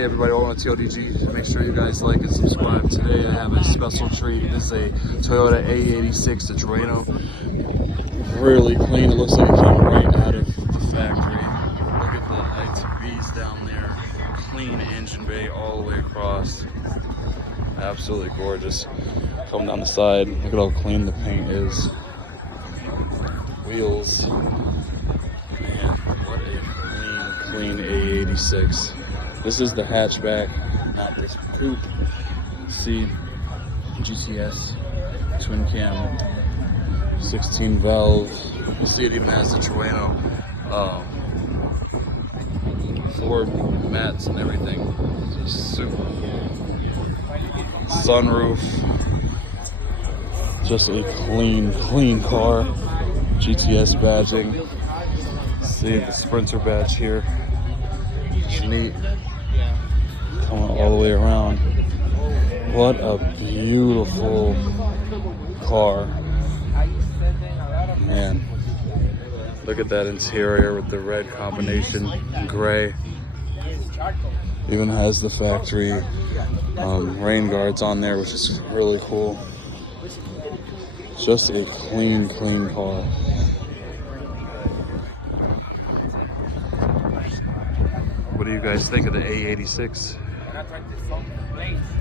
Hey everybody, welcome to TODG. Make sure you guys like and subscribe. Today I have a special treat. This is a Toyota AE86 to Trueno. Really clean. It looks like it came right out of the factory. Look at the ITBs down there. Clean engine bay all the way across. Absolutely gorgeous. Coming down the side. Look at how clean the paint is. Wheels. Man, what a clean AE86. This is the hatchback, not this coupe. See, GTS, twin cam, 16 valve. You see it even has the Trueno floor mats and everything. Just super cool. Sunroof. Just a clean car. GTS badging. See the Sprinter badge here. It's neat. Coming all the way around. What a beautiful car. Man. Look at that interior with the red combination, gray. Even has the factory rain guards on there, which is really cool. Just a clean car. What do you guys think of the A86?